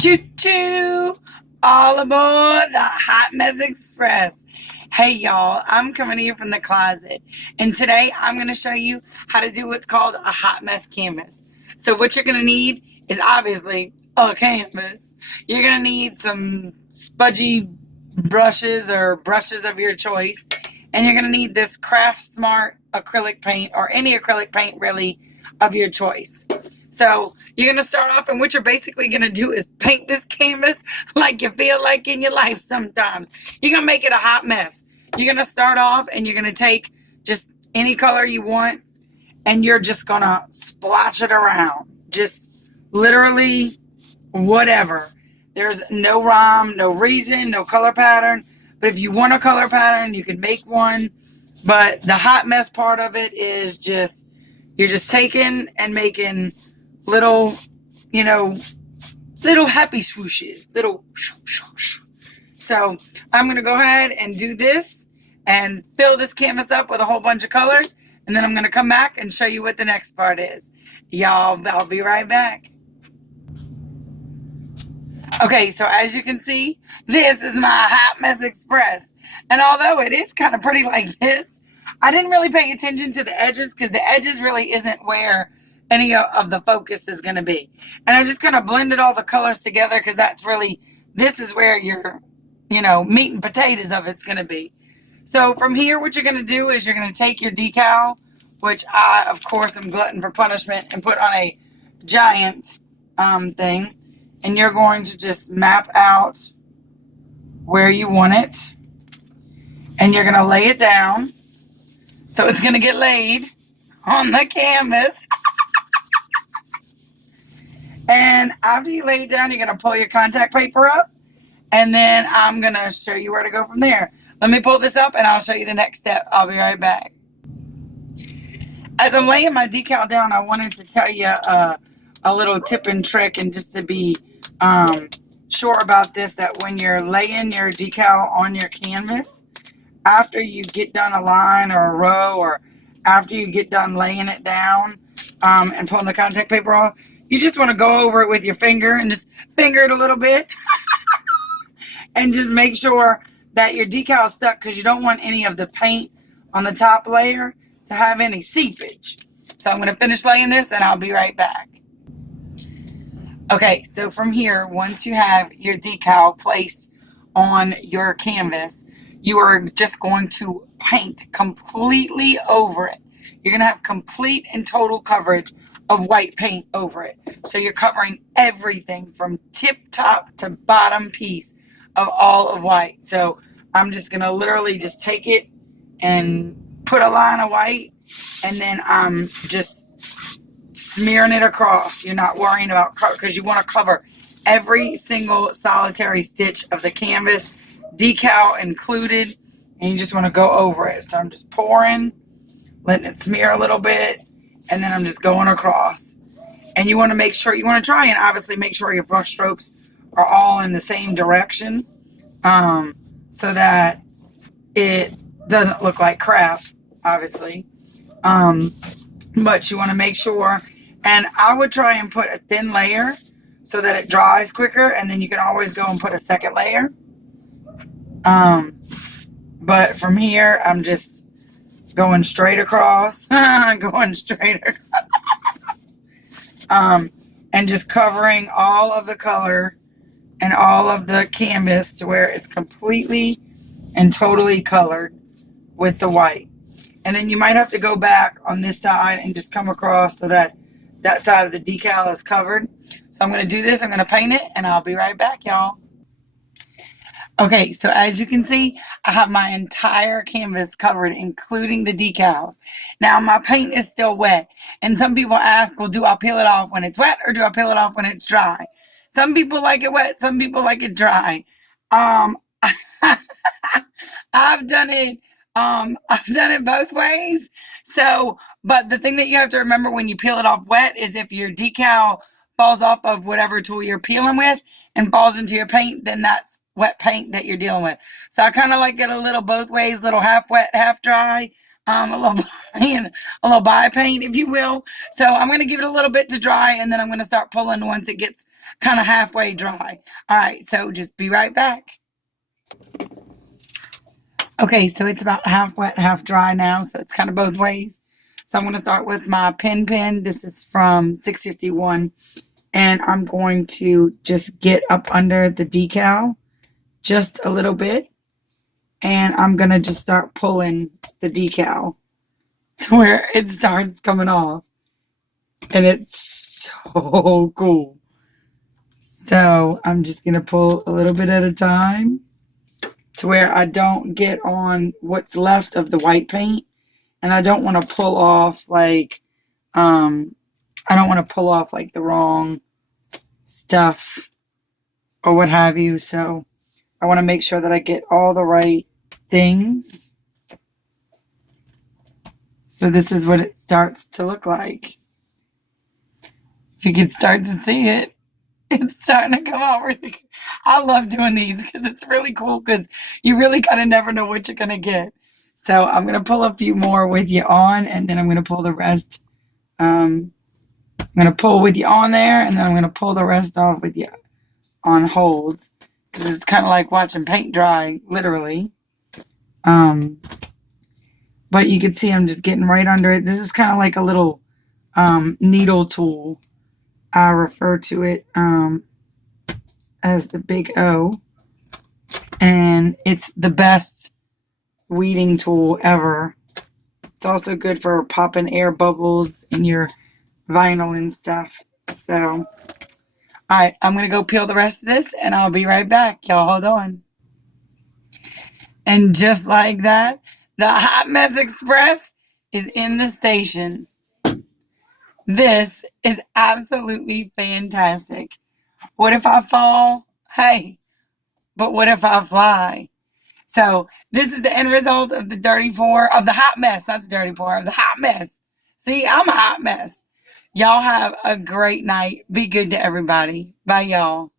Choo choo! All aboard the Hot Mess Express. Hey y'all, I'm coming here from the closet, and today I'm going to show you how to do what's called a hot mess canvas. So what you're going to need is obviously a canvas. You're going to need some spudgy brushes or brushes of your choice, and you're going to need this Craft Smart acrylic paint or any acrylic paint really of your choice. So you're going to start off, and what you're basically going to do is paint this canvas like you feel like in your life sometimes. You're going to make it a hot mess. You're going to start off, and you're going to take just any color you want, and you're just going to splotch it around. Just literally whatever. There's no rhyme, no reason, no color pattern. But if you want a color pattern, you can make one. But the hot mess part of it is just, you're just taking and making little, little happy swooshes, little shoo. So I'm going to go ahead and do this and fill this canvas up with a whole bunch of colors. And then I'm going to come back and show you what the next part is. Y'all, I'll be right back. Okay, so as you can see, this is my Hot Mess Express. And although it is kind of pretty like this, I didn't really pay attention to the edges because the edges really isn't where any of the focus is going to be. And I just kind of blended all the colors together because that's really, this is where your, meat and potatoes of it's going to be. So from here, what you're going to do is you're going to take your decal, which I, of course, am glutton for punishment, and put on a giant thing. And you're going to just map out where you want it. And you're going to lay it down. So it's going to get laid on the canvas. And after you lay it down, you're going to pull your contact paper up. And then I'm going to show you where to go from there. Let me pull this up and I'll show you the next step. I'll be right back. As I'm laying my decal down, I wanted to tell you a little tip and trick, and just to be sure about this, that when you're laying your decal on your canvas, after you get done a line or a row, or after you get done laying it down and pulling the contact paper off, you just want to go over it with your finger and just finger it a little bit and just make sure that your decal is stuck, because you don't want any of the paint on the top layer to have any seepage. So I'm going to finish laying this and I'll be right back. Okay, so from here, once you have your decal placed on your canvas, you are just going to paint completely over it. You're going to have complete and total coverage of white paint over it. So you're covering everything from tip top to bottom piece of all of white. So I'm just going to literally just take it and put a line of white, and then I'm just smearing it across. You're not worrying about cover, because you want to cover every single solitary stitch of the canvas, decal included, and you just want to go over it. So I'm just pouring, letting it smear a little bit, and then I'm just going across. And you want to make sure, you want to try and obviously make sure your brush strokes are all in the same direction, so that it doesn't look like crap, obviously. But you want to make sure, and I would try and put a thin layer so that it dries quicker, and then you can always go and put a second layer. But from here, I'm just going straight across, and just covering all of the color and all of the canvas to where it's completely and totally colored with the white. And then you might have to go back on this side and just come across so that that side of the decal is covered. So I'm going to do this. I'm going to paint it, and I'll be right back, y'all. Okay, so as you can see, I have my entire canvas covered, including the decals. Now, my paint is still wet. And some people ask, well, do I peel it off when it's wet, or do I peel it off when it's dry? Some people like it wet. Some people like it dry. I've done it both ways. So, but the thing that you have to remember when you peel it off wet is if your decal falls off of whatever tool you're peeling with and falls into your paint, then that's wet paint that you're dealing with. So I kind of like it a little both ways, little half wet, half dry. a little, a little body paint, if you will. So I'm going to give it a little bit to dry, and then I'm going to start pulling once it gets kind of halfway dry. All right, so just be right back. Okay, so it's about half wet, half dry now, so it's kind of both ways. So I'm going to start with my pen. This is from 651, and I'm going to just get up under the decal just a little bit, and I'm going to just start pulling the decal to where it starts coming off, and it's so cool. So I'm just going to pull a little bit at a time to where I don't get on what's left of the white paint, and I don't want to pull off like the wrong stuff or what have you. So I want to make sure that I get all the right things. So this is what it starts to look like. If you can start to see it, it's starting to come out really good. I love doing these because it's really cool, because you really kind of never know what you're going to get. So I'm going to pull a few more with you on, and then I'm going to pull the rest. I'm going to pull with you on there, and then I'm going to pull the rest off with you on hold, because it's kind of like watching paint dry, literally. But you can see I'm just getting right under it. This is kind of like a little needle tool. I refer to it as the Big O, and it's the best weeding tool ever. It's also good for popping air bubbles in your vinyl and stuff. So, all right, I'm going to go peel the rest of this, and I'll be right back. Y'all hold on. And just like that, the Hot Mess Express is in the station. This is absolutely fantastic. What if I fall? Hey, but what if I fly? So this is the end result of the dirty pour, of the hot mess, not the dirty pour, of the hot mess. See, I'm a hot mess. Y'all have a great night. Be good to everybody. Bye, y'all.